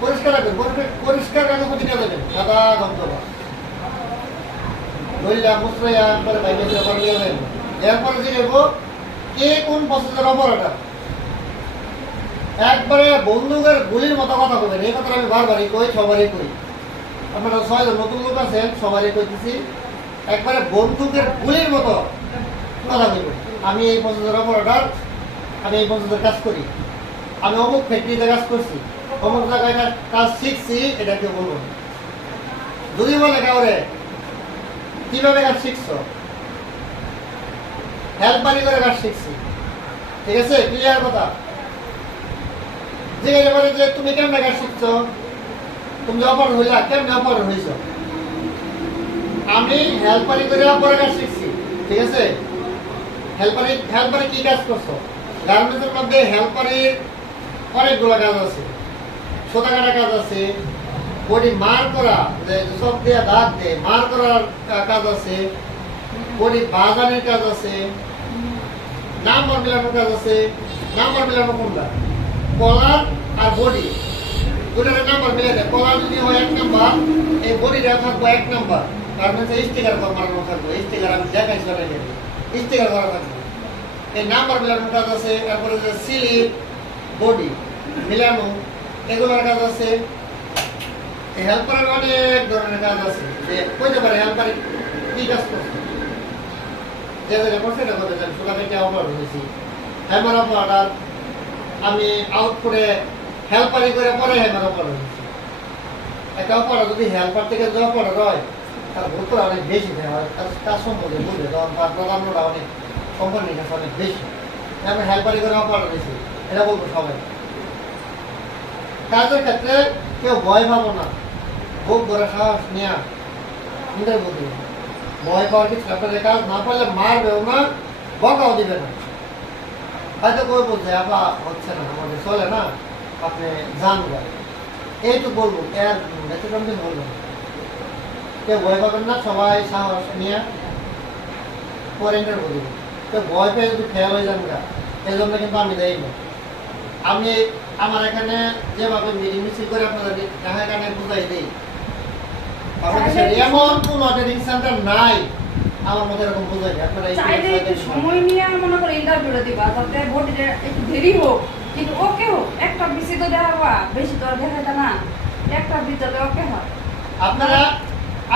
পরিষ্কার রাখবেন, পরিষ্কার- পরিষ্কার কাগজ প্রতিটা দেবেন সাদা ধবধবা। ধরিলা মুসরাইয়া একবারে বাইরে দিয়ে পরে নিয়ে যাবেন। এরপরে যে দেখব কে কোন প্রসেসের অপরাধটা একবারে বন্দুকের গুলির মতো কথা বলবেন, এই কথাটা আমি বারবারই কই, সবারই কই। আপনারা ছয়জন নতুন লোক আছেন, সবারই কইতেছি, একবারে বন্দুকের গুলির মতো কথা বলবেন। আমি এই প্রসেসের অপরাধ আমি এই প্রসেসের কাজ করি। আমি অমুক ফ্যাক্টরিতে কাজ করছি। যদি বলে কাউরে, কীভাবে শিখছো? করে শিখছি। ঠিক আছে? ক্লিয়ার কথা? জিজ্ঞাসা করে যে, তুমি কেমনে কাজ শিখছো? তুমি যে অপরাধ হইলা, কেমনে অপরাধ হইছো? আমি হেল্পারি করে পরে কাজ শিখছি। ঠিক আছে? হেল্পারি হেল্পারি কি কাজ করছ? গার্মেন্টসের মধ্যে হেল্পারির অনেকগুলো কাজ আছে। কাটা কাজ আছে? বডি মার করা সব দিয়ে দাঁত দিয়ে মার করার কাজ আছে। বডি বাজানের কাজ আছে। নাম্বার মিলানোর কাজ আছে। নাম্বার মিলানো কোনটা? কলার আর বডি। দুটার নাম্বার মিলে দেয়। কলার যদি হয় এক নাম্বার, এই বডিটা থাকব এক নাম্বার। গার্মেন্টসে স্টিকার মারানো থাকব। স্টিকার আমি দেখাইছি অনেকে স্টিকার করা থাকবে। এই নাম্বার মিলানোর কাজ আছে। তারপরে যে সিলিপ বডি মিলানো। এগুলোর কাজ আছে। হেল্পারের অনেক ধরনের কাজ আছে যে কইতে পারে হেল্পারে কি কাজ করছে? যে যেটা করছে এটা করতে চান সোলা থেকে হয়েছি অপার আমি আউট করে হেল্পারি করে পরে হ্যামার অপার হয়েছি একটা অপার যদি হেল্পার থেকে যে অপার হয়, তার গুরুত্ব অনেক বেশি দেওয়া হয় তার সম্পর্কে বুঝবে তখন তার প্রাধান্যটা অনেক কোম্পানির কাছে অনেক বেশি। আমি হেল্পারি করে অপার হয়েছি এটা বলব সবাই। কাজের ক্ষেত্রে কেউ ভয় পাবো না। বুক ধরে সাহস নেওয়া নিজের বুদ্ধি ভয় পাওয়ার কিছু কাজ না পারলে মারবেও না, বকাও দিবে না। হয়তো কেউ বলছে, আপা, হচ্ছে না, আমাদের চলে না। আপনি যান গা। এইটুকু বলব, এর ব্যতিক্রম কিছু বলব কেউ ভয় পাবেন না, সবাই সাহস নিয়ে। কোয়ারেন্টাইন করে দেবেন কেউ ভয় পেয়ে যদি ফেল হয়ে যান এই জন্য কিন্তু আমি দেই না। আমি আমার এখানে যেভাবে মিটিং মিছিল করে আপনাদের এখানে এখানে বুঝাই দিই। এমন কোন ট্রেনিং সেন্টার নাই। আমার মধ্যে এরকম বুঝাই আপনারা চাইলে একটু সময় নিয়ে মনে করে ইন্টারভিউটা দিবা তাতে ভোটে একটু দেরি হোক। কিন্তু ওকে হোক একটা বেশি তো দেখাবা বেশি তো আর দেখাইতা না। একটা ওকে হয়। আপনারা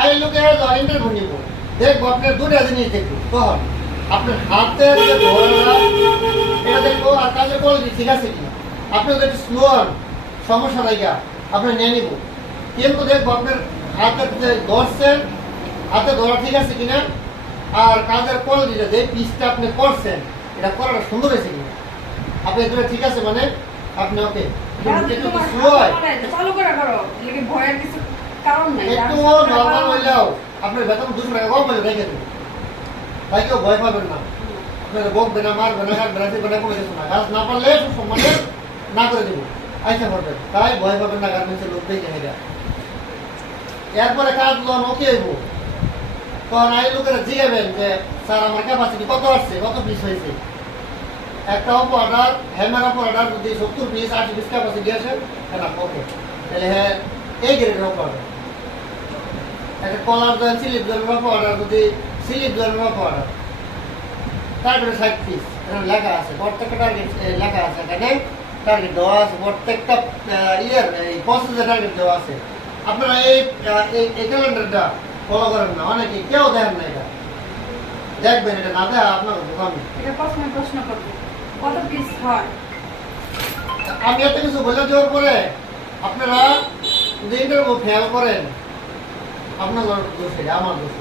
আই লোকে ইন্টারভিউ নিব দেখব আপনার দুটা জিনিস দেখব। তখন আপনার এটা দেখব আর কোয়ালিটি ঠিক আছে কিনা? আপনি যদি স্লো সমস্যা নাই গা আপনি নিয়ে নিব। কিন্তু দেখব আপনার হাতের যে ধরছেন হাতে ধরা ঠিক আছে কিনা আর কাজের কোয়ালিটিটা যে পিসটা আপনি করছেন এটা করাটা সুন্দর হয়েছে কিনা। আপনি দুটো ঠিক আছে মানে? আপনি ওকে হাতে করে করো আপনার বেতন দুশো টাকা কম হলে রেখে দেবেন তাই কেউ ভয় পাবেন না। আপনার বকবে না মারবে না কাটবে না দিবে না কোনো না। পারলে সম্মানে না করে দেবো। আইসা করবেন তাই ভয় পাবেন না গার্মেন্টসের লোক দেখে হেরা এরপরে কাজ লোন ওকে হইব তখন আই লোকেরা জিগাবেন যে, স্যার, আমার ক্যাপাসিটি কত আসছে? কত পিস হয়েছে? একটা অপ অর্ডার হ্যামার অপ অর্ডার যদি সত্তর পিস আশি পিস ক্যাপাসিটি আসে এটা ওকে তাহলে হ্যাঁ এই গ্রেডের অপ অর্ডার একটা কলার দেন স্লিপ জলের অপ অর্ডার যদি স্লিপ জলের অপ অর্ডার তারপরে ষাট পিস এখানে লেখা আছে, প্রত্যেকটা লেখা আছে, এখানে টার্গেট দেওয়া আছে প্রত্যেকটা ইয়ের এই প্রসেসের টার্গেট দেওয়া আছে। আপনারা এই ক্যালেন্ডারটা ফলো করেন না অনেকে কেউ দেখেন না এটা। দেখবেন এটা না দেখা আপনার বোকামি। এটা প্রশ্ন প্রশ্ন করব। কত পিস হয়? আমি এত কিছু বলে দেওয়ার পরে আপনারা যদি ইন্টারভিউ ফেল করেন আপনার দোষ এটা আমার দোষ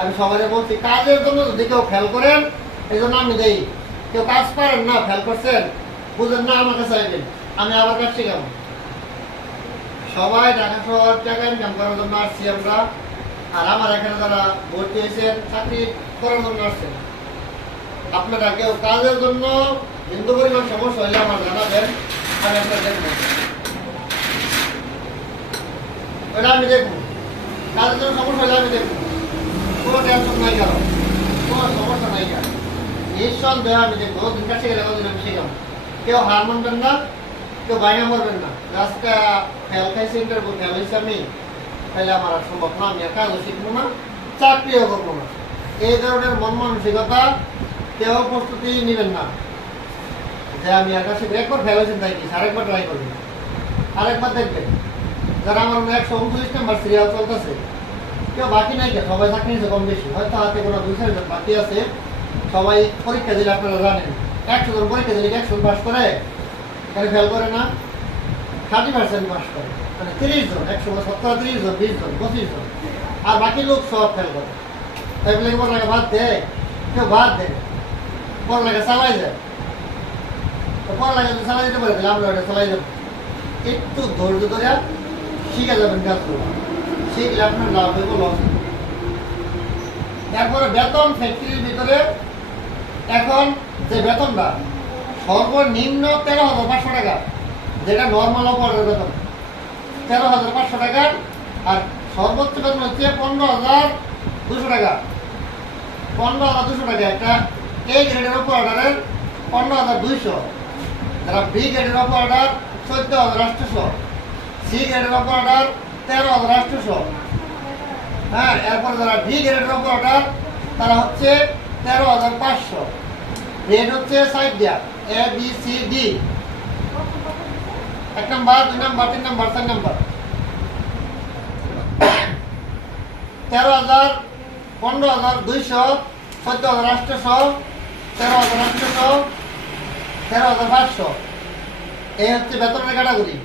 আমি সবাই বলছি কাজের জন্য যদি কেউ ফেল করেন এই জন্য আমি দেই। কেউ কাজ পারেন না ফেল করছেন বুঝেন না আমার কাছে আইবেন আমি আবার কাজ শিখাবো সবাই ঢাকা শহর টাকা ইনকাম করার জন্য আসছি আমরা। আর আমার এখানে যারা ভর্তি হয়েছেন চাকরি করার জন্য আসছেন আপনারা কেউ কাজের জন্য হিন্দু পরিমাণ সমস্যা হলে আমার জানাবেন, আমি আপনার দেখব। ওটা আমি দেখব। কাজের জন্য সমস্যা হলে আমি দেখব। কোনো টেনশন নাই গেল কোনো সমস্যা নাই গেল নিঃসন্দেহে আমি দেখব। দিন কাছে গেলে ওদিন আমি শিখাবো? কেউ হার মানবেন না, কেউ বাইনা মরবেন না। আজকে ফেল খাইছি ইন্টারভিউ ফেল হয়েছি আমি। তাহলে আমার আর সম্ভব না, আমি কাজও শিখব না, চাকরিও করব না। এই ধরনের মন মানসিকতা কেউ প্রস্তুতি নেবেন না। যে আমি একা কাছে একবার ফেল হয়েছেন তাই কি? আরেকবার ট্রাই করবেন। আরেকবার দেখবেন। যারা আমার মনে একশো উনচল্লিশ নাম্বার সিরিয়াল চলতেছে, কেউ বাকি নাই কে? সবাই চাকরি কম বেশি। হয়তো হাতে কোনো দুই চারজন বাকি আছে। সবাই পরীক্ষা দিলে আপনারা জানেন। একশো একশো পাস করে ফেল করে না থার্টি পার্সেন্ট পাস করে মানে তিরিশ জন একশো সত্তর, তিরিশ জন বিশ জন পঁচিশ জন আর বাকি লোক সব ফেল করে। তাই বলে বাদ দেয় কেউ বাদ চালাই যায় তো পড়ালেখা চালাই দিতে পারে, তাহলে আমরা ওটা চালাই যাব একটু ধৈর্য ধরে শিখে যাবেন কাজগুলো। শিখলে আপনার লাভ হইব, লস। তারপরে বেতন ফ্যাক্টরির ভিতরে এখন যে বেতনটা, সর্বনিম্ন তেরো হাজার পাঁচশো টাকা, যেটা নর্মাল অপারেটর বেতন। তেরো হাজার পাঁচশো টাকা, আর সর্বোচ্চ বেতন হচ্ছে পনেরো হাজার দুশো টাকা। পনেরো হাজার দুশো টাকা একটা এ গ্রেডের অপারেটারের পনেরো হাজার দুইশো। যারা বি গ্রেডের অপারেটার চোদ্দ হাজার আটশোশো সি গ্রেডের অপারেটার তেরো হাজার আটশোশো হ্যাঁ এরপর যারা ডি গ্রেডের অপারেটার তারা হচ্ছে তেরো হাজার পাঁচশো। রেড হচ্ছে সাইড দেয়া এ বি সি ডি এক নাম্বার, দুই নাম্বার, তিন নাম্বার, চার নাম্বার। তেরো হাজার পনেরো হাজার দুইশো, চোদ্দ হাজার আটশোশো তেরো হাজার আটশোশো তেরো হাজার পাঁচশো। এই হচ্ছে বেতনের ক্যাটাগরি